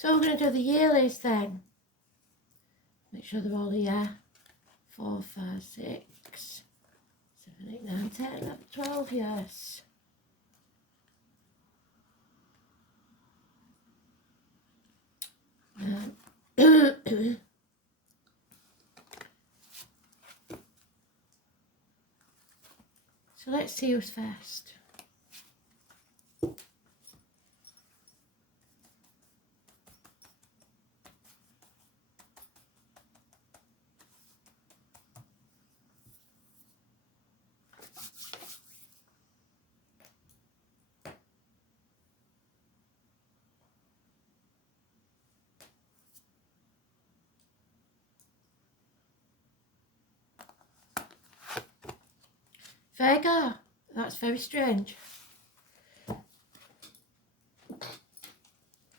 So we're going to do the yearlies then. Make sure they're all here. 4, 5, 6, 7, 8, 9, 10, 11, 12, yes. So let's see who's first. Virgo, that's very strange.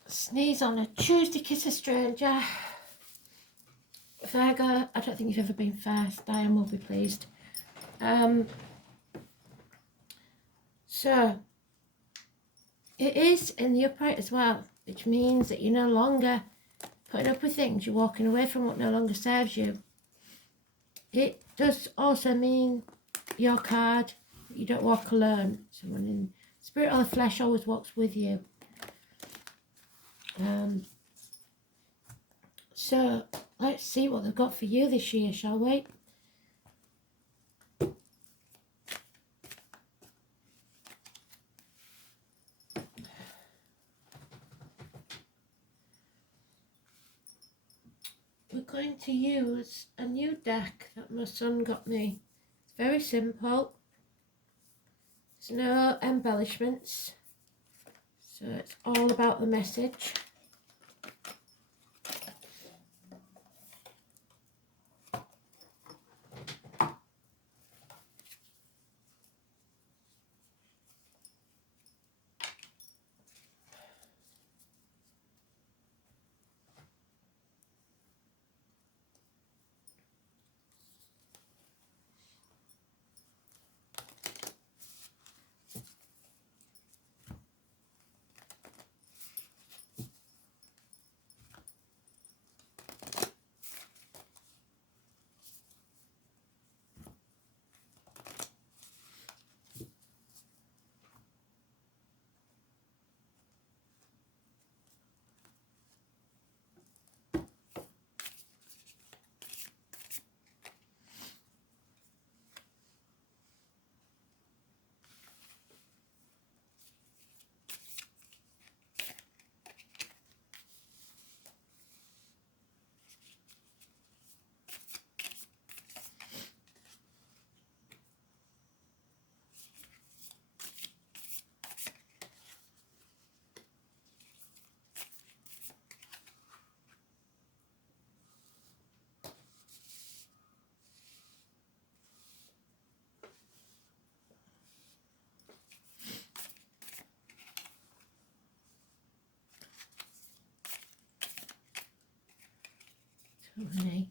Sneeze on a Tuesday, kiss a stranger. Virgo, I don't think you've ever been first. Diane will be pleased. So, it is in the upright as well, which means that you're no longer putting up with things. You're walking away from what no longer serves you. It does also mean your card, you don't walk alone. Someone in spirit or the flesh always walks with you. So let's see what they've got for you this year, shall we? We're going to use a new deck that my son got me. It's very simple. There's no embellishments. So it's all about the message. Totally.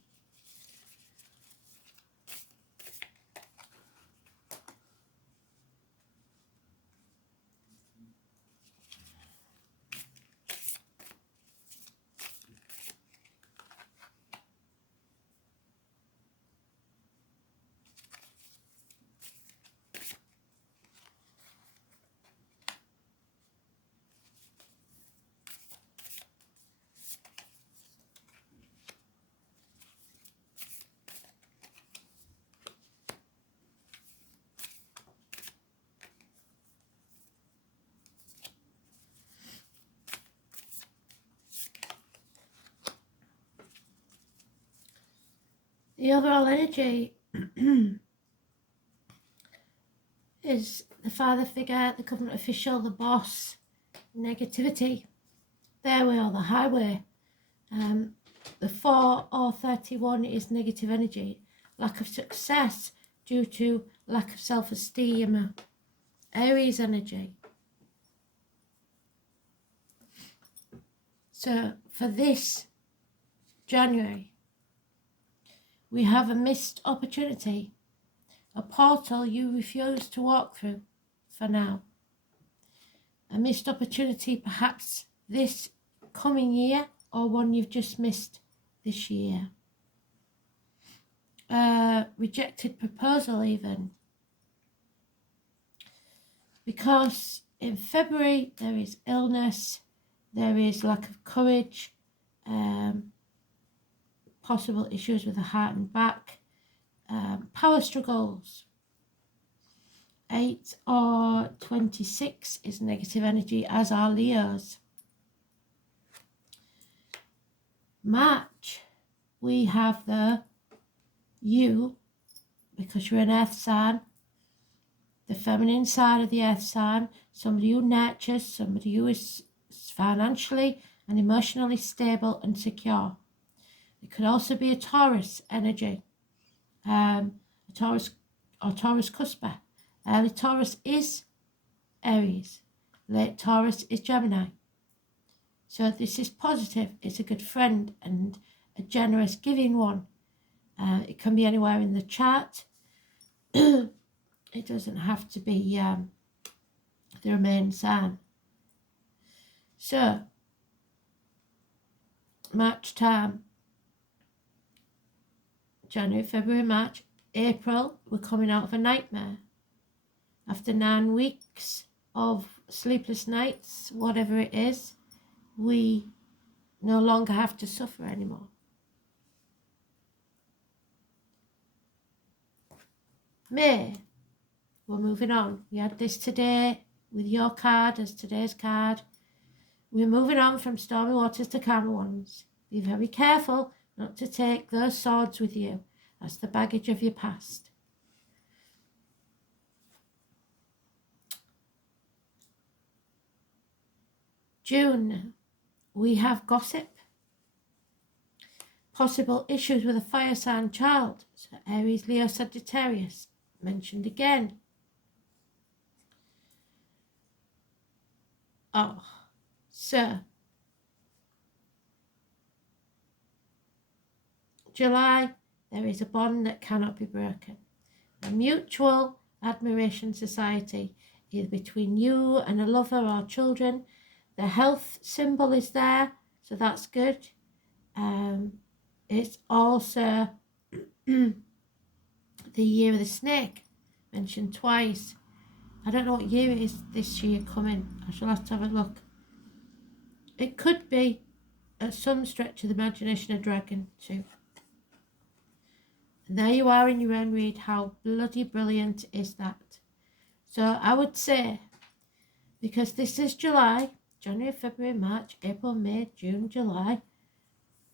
The overall energy is the father figure, the government official, the boss, negativity. There we are, the highway. The 4 or 31 is negative energy, lack of success due to lack of self-esteem. Aries energy. So for this January, we have a missed opportunity, a portal you refuse to walk through for now. A missed opportunity perhaps this coming year or one you've just missed this year. Rejected proposal even. Because in February there is illness, there is lack of courage, possible issues with the heart and back, power struggles. 8 or 26 is negative energy, as are Leos. March, we have the you, because you're an earth sign, the feminine side of the earth sign, somebody who nurtures, somebody who is financially and emotionally stable and secure. It could also be a Taurus energy, a Taurus or Taurus cusper. Early Taurus is Aries, late Taurus is Gemini. So this is positive. It's a good friend and a generous giving one. It can be anywhere in the chart. It doesn't have to be the main sign. So, March time, January, February, March, April, we're coming out of a nightmare. After 9 weeks of sleepless nights, whatever it is, we no longer have to suffer anymore. May, we're moving on. We had this today with your card as today's card. We're moving on from stormy waters to calmer ones. Be very careful not to take those swords with you. That's the baggage of your past. June, we have gossip. Possible issues with a fire sign child. So Aries, Leo, Sagittarius. Mentioned again. Oh, so July, there is a bond that cannot be broken. A mutual admiration society, either between you and a lover or children. The health symbol is there, so that's good. It's also the year of the snake, mentioned twice. I don't know what year it is this year coming. I shall have to have a look. It could be, at some stretch of the imagination, a dragon too. And there you are in your own read. How bloody brilliant is that? So I would say, because this is July, January, February, March, April, May, June, July.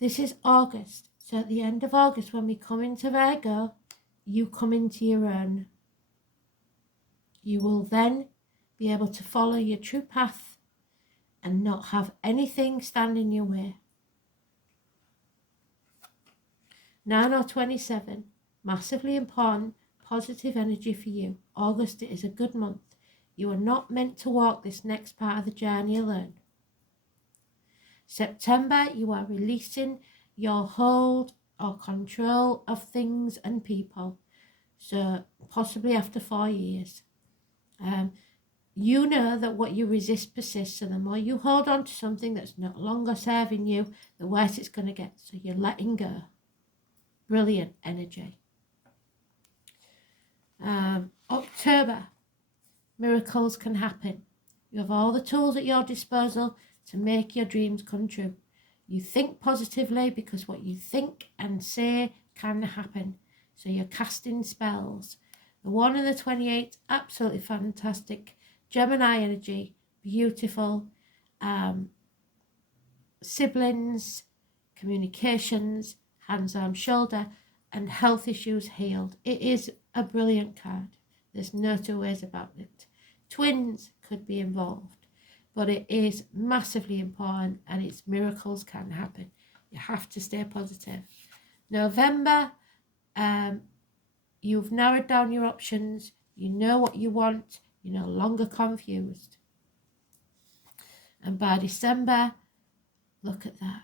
This is August. So at the end of August, when we come into Virgo, you come into your own. You will then be able to follow your true path and not have anything stand in your way. 9 or 27, massively important, positive energy for you. August is a good month. You are not meant to walk this next part of the journey alone. September, you are releasing your hold or control of things and people. So possibly after 4 years. You know that what you resist persists, so the more you hold on to something that's no longer serving you, the worse it's going to get. So you're letting go. Brilliant energy. October, miracles can happen. You have all the tools at your disposal to make your dreams come true. You think positively because what you think and say can happen. So you're casting spells. The 1 and the 28, absolutely fantastic. Gemini energy, beautiful. Siblings, communications, hands, arm, shoulder, and health issues healed. It is a brilliant card. There's no two ways about it. Twins could be involved, but it is massively important, and its miracles can happen. You have to stay positive. November, you've narrowed down your options. You know what you want. You're no longer confused. And by December, look at that.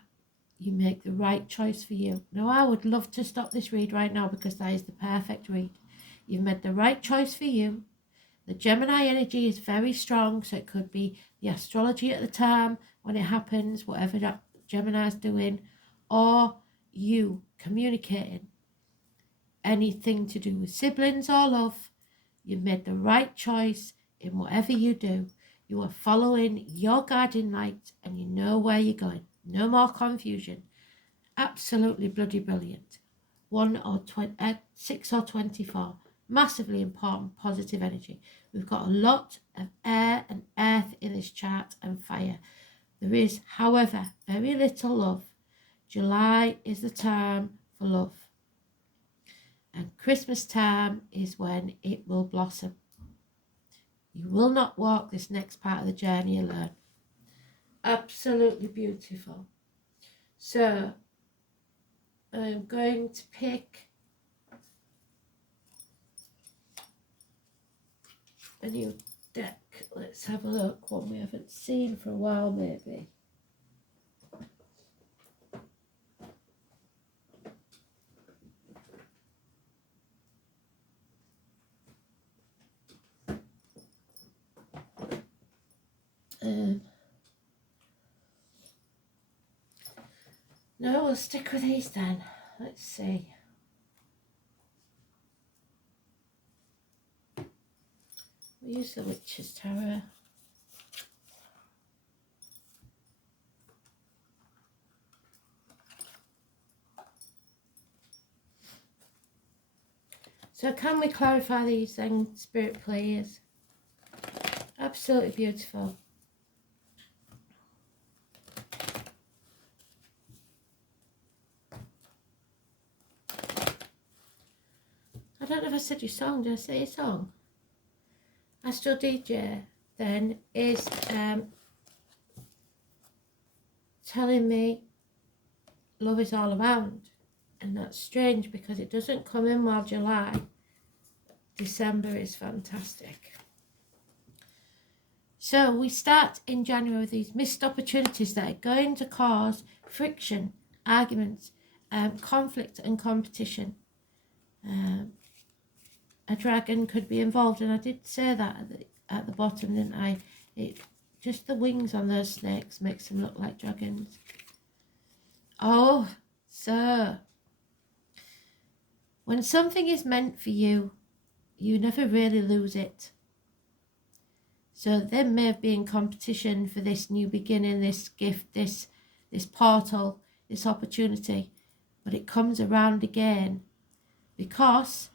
You make the right choice for you. Now, I would love to stop this read right now because that is the perfect read. You've made the right choice for you. The Gemini energy is very strong, so it could be the astrology at the time, when it happens, whatever that Gemini's doing, or you communicating anything to do with siblings or love. You've made the right choice in whatever you do. You are following your guiding light and you know where you're going. No more confusion. Absolutely bloody brilliant. 6 or 24. Massively important positive energy. We've got a lot of air and earth in this chart and fire. There is, however, very little love. July is the time for love. And Christmas time is when it will blossom. You will not walk this next part of the journey alone. Absolutely beautiful. So, I'm going to pick a new deck. Let's have a look. One we haven't seen for a while, maybe. No, we'll stick with these then. Let's see. We'll use the Witch's Tarot. So can we clarify these then, Spirit Players? Absolutely beautiful. I don't know if I said your song. Did I say your song? Astro DJ then is telling me love is all around. And that's strange because it doesn't come in while July. December is fantastic. So we start in January with these missed opportunities that are going to cause friction, arguments, conflict and competition. A dragon could be involved, and I did say that at the bottom, didn't I? Just the wings on those snakes makes them look like dragons. Oh, so when something is meant for you, you never really lose it. So there may have been competition for this new beginning, this gift, this portal, this opportunity, but it comes around again because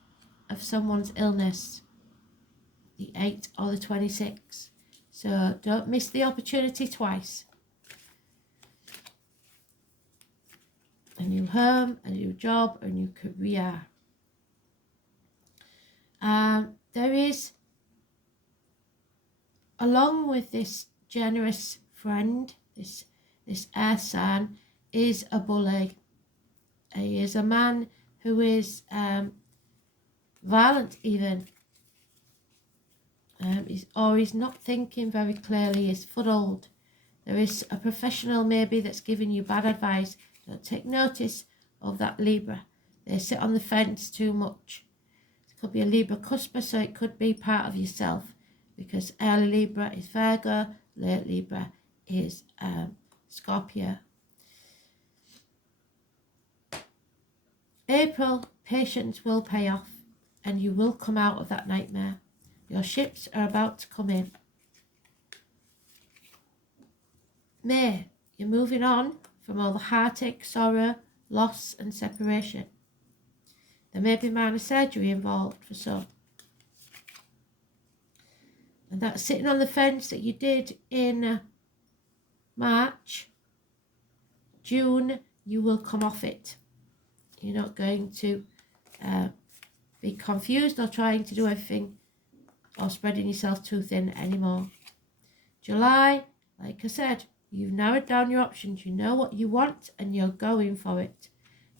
of someone's illness, the 8 or the 26. So don't miss the opportunity twice. A new home, a new job, a new career. There is, along with this generous friend, this earth sign, is a bully. He is a man who is violent even. He's not thinking very clearly, he's fuddled. There is a professional maybe that's giving you bad advice. Don't take notice of that Libra. They sit on the fence too much. It could be a Libra cusper, so it could be part of yourself, because early Libra is Virgo, late Libra is Scorpio. April, patience will pay off and you will come out of that nightmare. Your ships are about to come in. May, you're moving on from all the heartache, sorrow, loss and separation. There may be minor surgery involved for some. And that sitting on the fence that you did in March, June, you will come off it. You're not going to be confused or trying to do everything or spreading yourself too thin anymore. July, like I said, you've narrowed down your options. You know what you want and you're going for it.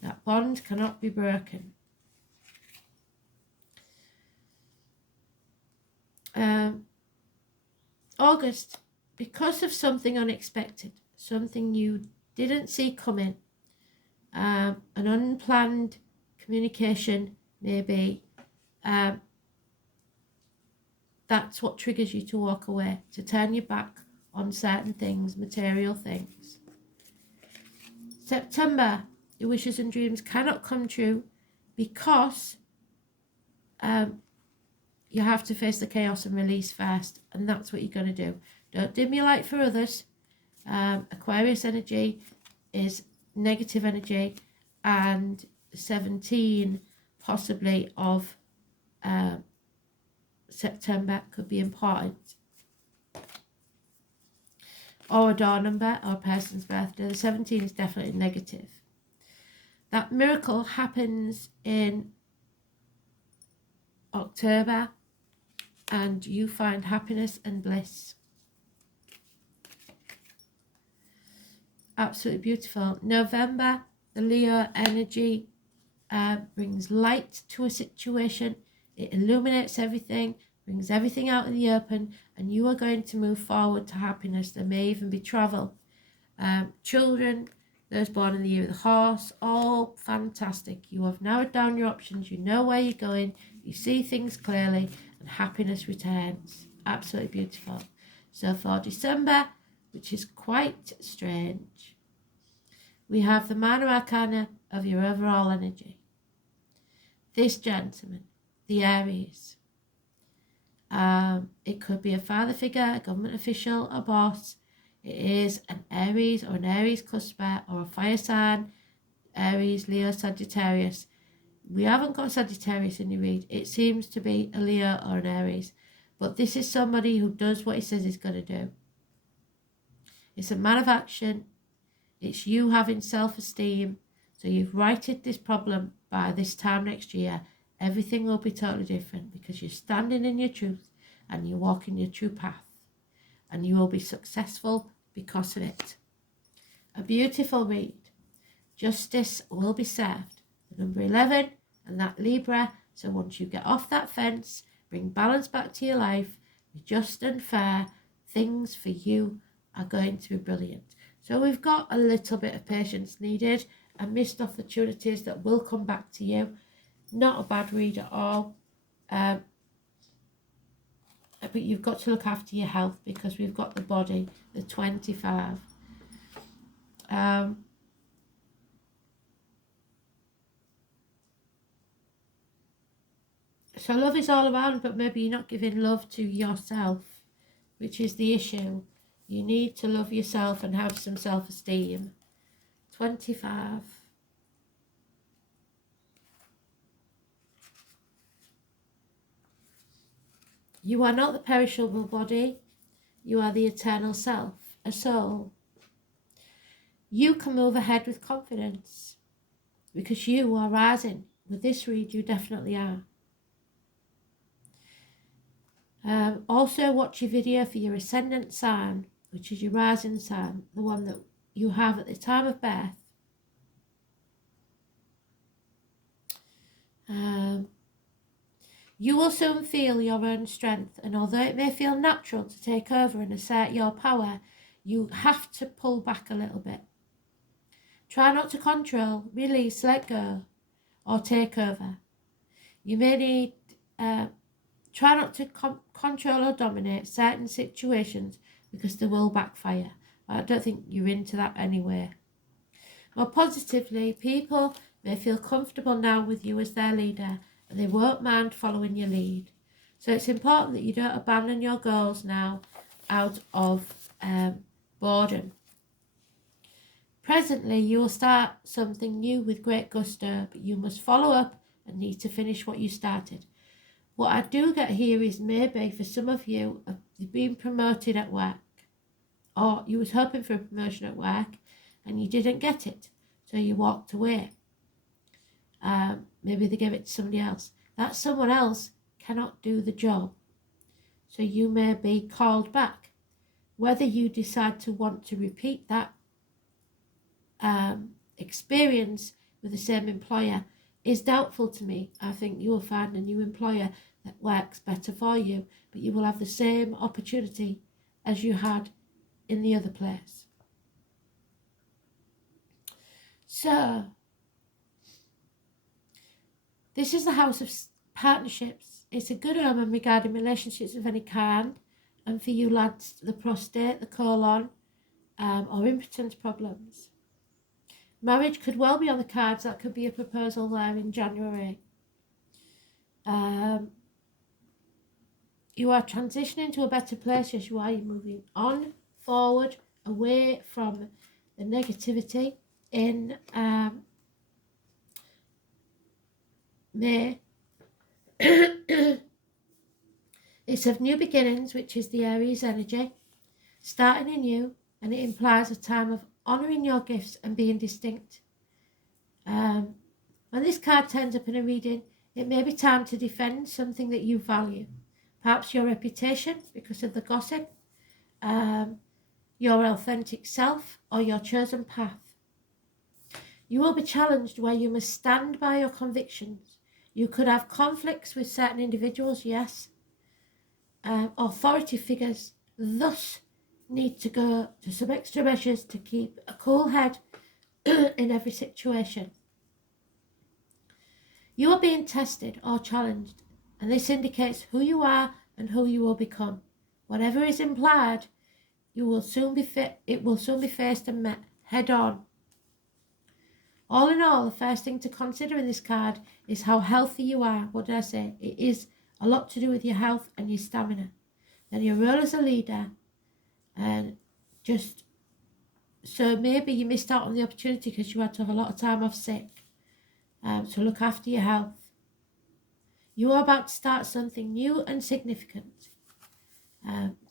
That bond cannot be broken. August, because of something unexpected, something you didn't see coming, an unplanned communication maybe, that's what triggers you to walk away, to turn your back on certain things, material things. September, your wishes and dreams cannot come true because you have to face the chaos and release first, and that's what you're going to do. Don't dim your light for others. Aquarius energy is negative energy, and 17 possibly of September could be important, or a door number or a person's birthday. The 17 is definitely negative. That miracle happens in October, and you find happiness and bliss. Absolutely beautiful. November, the Leo energy brings light to a situation. It illuminates everything, brings everything out in the open, and you are going to move forward to happiness. There may even be travel. Children, those born in the year of the horse, all fantastic. You have narrowed down your options. You know where you're going. You see things clearly, and happiness returns. Absolutely beautiful. So for December, which is quite strange, we have the minor arcana of your overall energy. This gentleman, the Aries. It could be a father figure, a government official, a boss. It is an Aries or an Aries cusper or a fire sign, Aries, Leo, Sagittarius. We haven't got Sagittarius in your read. It seems to be a Leo or an Aries. But this is somebody who does what he says he's going to do. It's a man of action. It's you having self-esteem. So you've righted this problem by this time next year. Everything will be totally different because you're standing in your truth and you're walking your true path. And you will be successful because of it. A beautiful read. Justice will be served. The number 11 and that Libra. So once you get off that fence, bring balance back to your life, be just and fair, things for you are going to be brilliant. So we've got a little bit of patience needed and missed opportunities that will come back to you. Not a bad read at all. But you've got to look after your health because we've got the body, the 25. So love is all around, but maybe you're not giving love to yourself, which is the issue. You need to love yourself and have some self-esteem. 25. You are not the perishable body. You are the eternal self, a soul. You can move ahead with confidence because you are rising. With this read, you definitely are. Also, watch your video for your ascendant sign, which is your rising sign, the one that you have at the time of birth. You will soon feel your own strength, and although it may feel natural to take over and assert your power, you have to pull back a little bit. Try not to control, release, let go, or take over. You may need, try not to control or dominate certain situations because they will backfire. I don't think you're into that anyway. More positively, people may feel comfortable now with you as their leader and they won't mind following your lead. So it's important that you don't abandon your goals now out of boredom. Presently, you will start something new with great gusto, but you must follow up and need to finish what you started. What I do get here is maybe for some of you, you've been promoted at work, or you was hoping for a promotion at work and you didn't get it, so you walked away. Maybe they gave it to somebody else. That someone else cannot do the job, so you may be called back. Whether you decide to want to repeat that experience with the same employer is doubtful to me. I think you will find a new employer that works better for you, but you will have the same opportunity as you had in the other place. So, this is the house of partnerships. It's a good omen regarding relationships of any kind. and for you lads, the prostate, the colon, or impotence problems. Marriage could well be on the cards. That could be a proposal there in January. You are transitioning to a better place. Yes, you are. You're moving on, forward, away from the negativity in May. It's of new beginnings, which is the Aries energy, starting anew, and it implies a time of honouring your gifts and being distinct. When this card turns up in a reading, it may be time to defend something that you value. Perhaps your reputation because of the gossip, your authentic self, or your chosen path. You will be challenged where you must stand by your convictions. You could have conflicts with certain individuals, yes. Authority figures thus need to go to some extra measures to keep a cool head in every situation. You are being tested or challenged, and this indicates who you are and who you will become. Whatever is implied, it will soon be faced and met head on. All in all, the first thing to consider in this card is how healthy you are. What did I say? It is a lot to do with your health and your stamina. Then your role as a leader, and so maybe you missed out on the opportunity because you had to have a lot of time off sick. So look after your health. You are about to start something new and significant.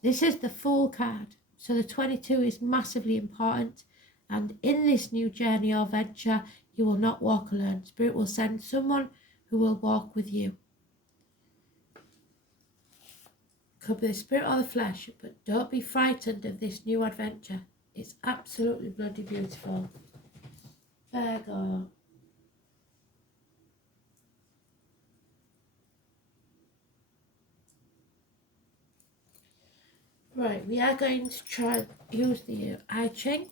This is the Fool card. So the 22 is massively important. And in this new journey or venture, you will not walk alone. Spirit will send someone who will walk with you. Could be the spirit or the flesh, but don't be frightened of this new adventure. It's absolutely bloody beautiful. Virgo. Right, we are going to try use the I Ching.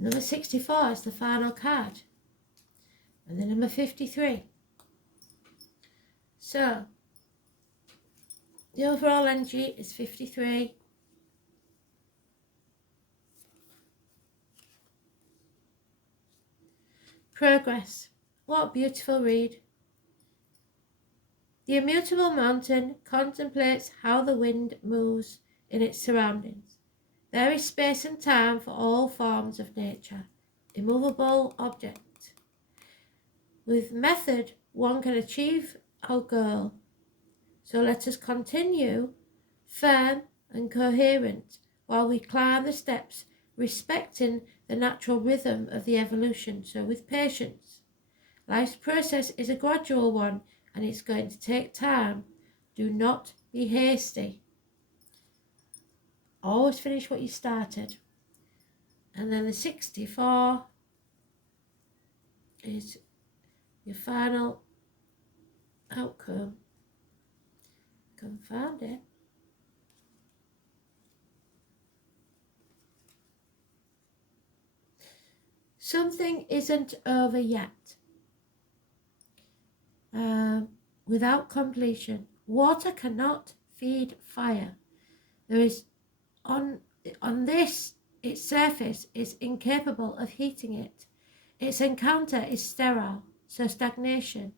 Number 64 is the final card. And then number 53. So, the overall energy is 53. Progress. What a beautiful read. The immutable mountain contemplates how the wind moves in its surroundings. There is space and time for all forms of nature. Immovable object. With method, one can achieve our goal. So let us continue firm and coherent while we climb the steps, respecting the natural rhythm of the evolution. So with patience. Life's process is a gradual one, and it's going to take time. Do not be hasty. Always finish what you started. And then the 64 is your final outcome. Confound it. Something isn't over yet. Without completion. Water cannot feed fire. There is on this, its surface is incapable of heating it. Its encounter is sterile, so stagnation.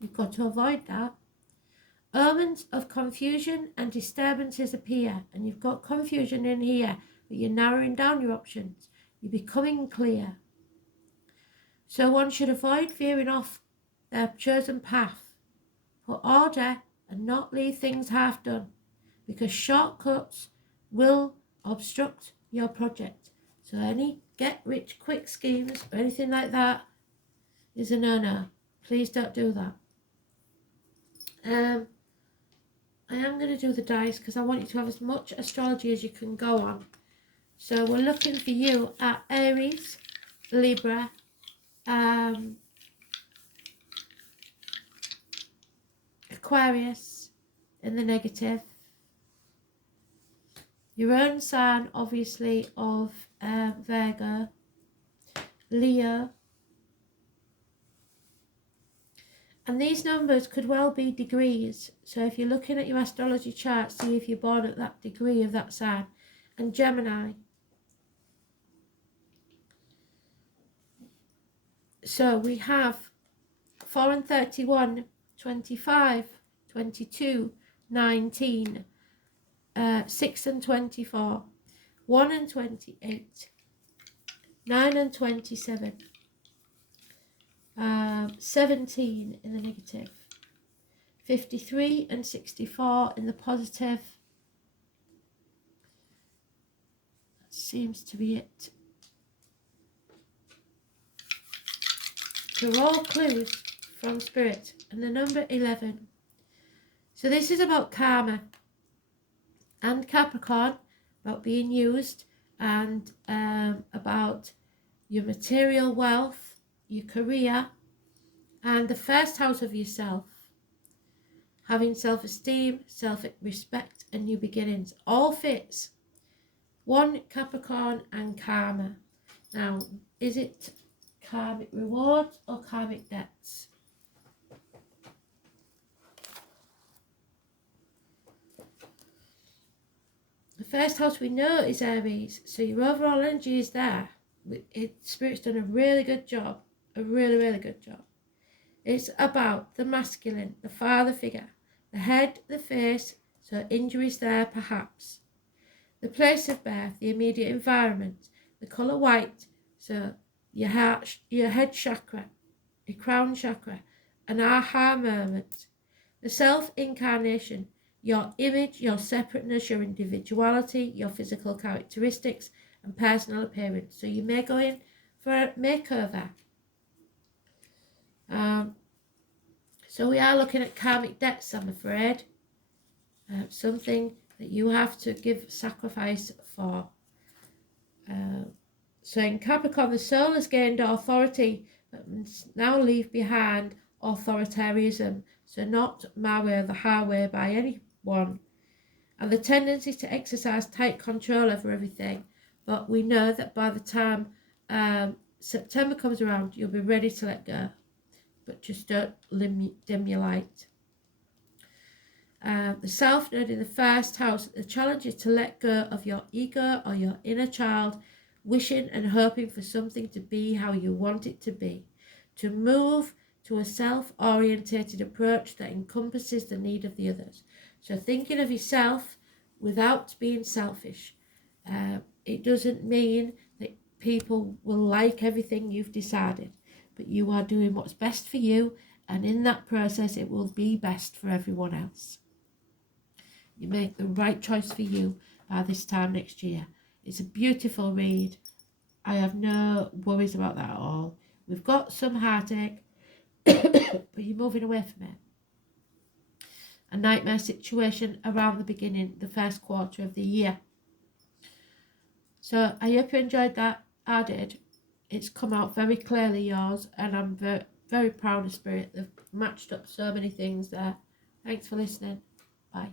You've got to avoid that. Omens of confusion and disturbances appear, and you've got confusion in here, but you're narrowing down your options. You're becoming clear. So one should avoid veering off their chosen path. Put order and not leave things half done, because shortcuts will obstruct your project. So any get rich quick schemes or anything like that is a no-no. Please don't do that. I am going to do the dice because I want you to have as much astrology as you can go on. So we're looking for you at Aries, Libra, Aquarius in the negative. Your own sign, obviously, of Virgo, Leo. And these numbers could well be degrees. So if you're looking at your astrology chart, see if you're born at that degree of that sign. And Gemini. So we have 4 and 31, 25, 22, 19, 6 and 24, 1 and 28, 9 and 27, 17 in the negative, 53 and 64 in the positive. That seems to be it. They're all clues from Spirit. And the number 11. So this is about karma and Capricorn, about being used, and about your material wealth, your career, and the first house of yourself. Having self-esteem, self-respect, and new beginnings. All fits. 1, Capricorn and karma. Now, is it karmic rewards or karmic debts? The first house we know is Aries, so your overall energy is there. Spirit's done a really good job, a really, really good job. It's about the masculine, the father figure, the head, the face, so injuries there perhaps. The place of birth, the immediate environment, the colour white, so your heart, your head chakra, your crown chakra, an aha moment. The self-incarnation, your image, your separateness, your individuality, your physical characteristics and personal appearance. So you may go in for a makeover. So we are looking at karmic debts, I'm afraid. Something that you have to give sacrifice for. So in Capricorn, the soul has gained authority, but must now leave behind authoritarianism. So not my way or the highway by anyone. And the tendency to exercise tight control over everything. But we know that by the time September comes around, you'll be ready to let go. But just don't dim your light. The South Node in the first house, the challenge is to let go of your ego or your inner child, wishing and hoping for something to be how you want it to be. To move to a self-orientated approach that encompasses the need of the others. So thinking of yourself without being selfish. It doesn't mean that people will like everything you've decided, but you are doing what's best for you, and in that process it will be best for everyone else. You make the right choice for you by this time next year. It's a beautiful read. I have no worries about that at all. We've got some heartache, but you're moving away from it. A nightmare situation around the beginning, the first quarter of the year. So I hope you enjoyed that. I did. It's come out very clearly yours, and I'm very, very proud of Spirit. They've matched up so many things there. Thanks for listening. Bye.